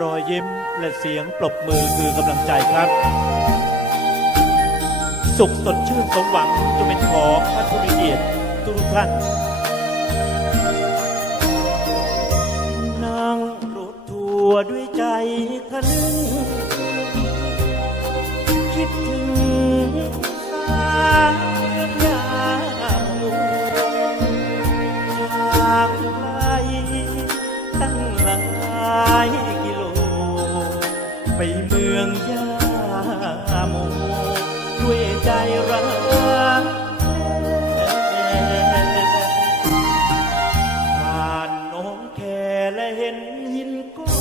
รอยยิ้มและเสียงปรบมือคือกำลังใจครับ สุขสดชื่นสมหวังจะเป็นของท่านผู้มีเกียรติทุกท่านนั่งรถทัวร์ด้วยใจทะนึง องยาโมด้วยใจรักผ่านน้องแคและเห็นหินก้อน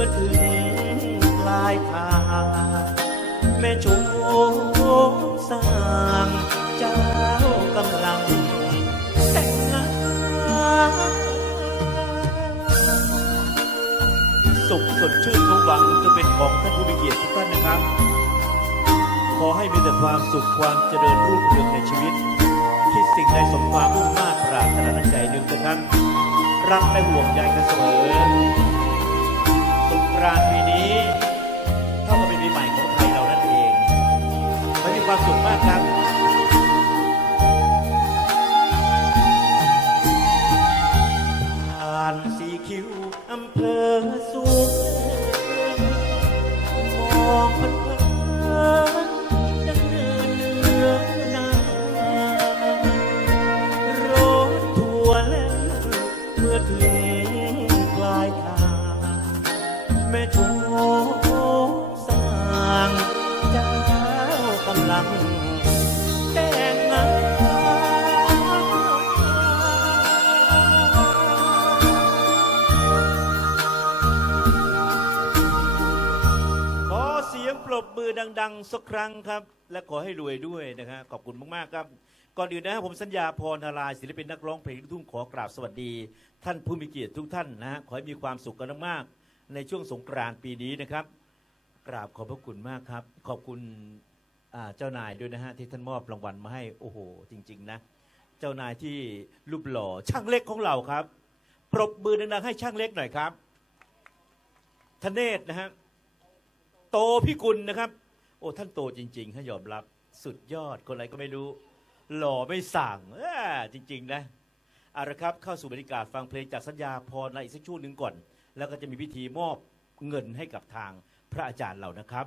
อถึงปลายทางแม่ชมสร้างเจ้ากำลังแต่งงานสุขสดชื่นสมหวังจะเป็นของท่านผู้มีเกียรติทุกท่านนะครับ ขอให้มีแต่ความสุขความเจริญรุ่งเรืองในชีวิต คิดสิ่งใดสมความมุ่งมา่ปรารถนาในใจหนึ่งเถิดครับรักและห่วงใยกันเสมอ กรานต์ปีนี้เท่ากับเป็นปีใหม่ของไทยเรานั่นเองขอให้มีความสุขมากครับผ่านสีคิวอำเภอสูงมองเพลินดังเดินเรือนารถทัวร์เล่นเมื่อถึงปลายทาง แม่ชมสร้างเจ้ากำลังแต่งงานขอเสียงปรบมือดัง ๆ สักครั้งครับ และขอให้รวยด้วยนะฮะขอบคุณมาก ๆ ครับก่อนอื่นนะฮะผมสัญญาพรธารายศิลปินนักร้องเพลงลูกทุ่งขอกราบสวัสดี ท่านผู้มีเกียรติทุกท่านนะฮะขอให้มีความสุขกันมากๆ ในช่วงสงกรานต์ปีนี้นะครับ กราบขอบพระคุณมากครับ ขอบคุณอ่าเจ้านายด้วยนะฮะที่ท่านมอบรางวัลมาให้โอ้โห จริง ๆ นะ เจ้านายที่รูปหล่อช่างเล็กของเราครับ ปรบมือดังๆให้ช่างเล็กหน่อยครับทเนศนะฮะโตพี่กุลนะครับ โอ้ท่านโตจริงๆให้ยอมรับสุดยอดคนอะไรก็ไม่รู้ หล่อไม่สั่งเออจริง ๆ นะเอาละครับเข้าสู่บรรยากาศฟังเพลงจากสัญญาพรในอีกสักช่วงหนึ่งก่อน แล้วก็จะมีพิธีมอบเงินให้กับทางพระอาจารย์เรานะครับ